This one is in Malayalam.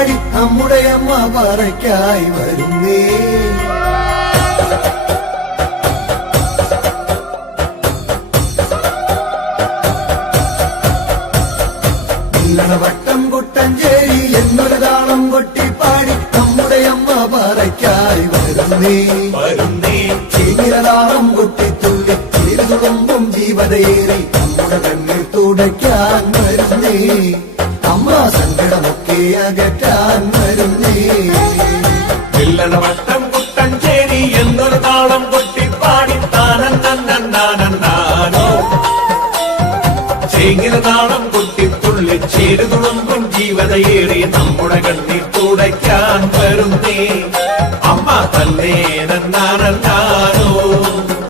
പാടി നമ്മുടെ അമ്മ പറയ്ക്കായി വരുന്നേ. വട്ടം കുട്ടഞ്ചേരി എന്നൊരു താളം കൊട്ടിപ്പാടി നമ്മുടെ അമ്മ പറയ്ക്കായി വരുന്നേ. ചീനിരതാളം കൊട്ടിത്തുള്ളി തിരുതുമ്പും ജീവതയേറി നമ്മുടെ കണ്ണിൽ തുടയ്ക്കാൻ വരുന്നേ. അമ്മ സങ്കടമൊക്കെ അകറ്റാൻ വരുന്നേ. വട്ടം കുട്ടഞ്ചേരി എന്നൊരു താളം കൊട്ടിപ്പാടി താനോ ചേങ്ങിരതാളം കൊട്ടിത്തുള്ളി ചേരുതുളുമ്പും ജീവതയേറി നമ്മുടെ കണ്ണീർ തുടയ്ക്കാൻ വരുന്നേ. അമ്മ തന്നെ നന്നാനന്ദ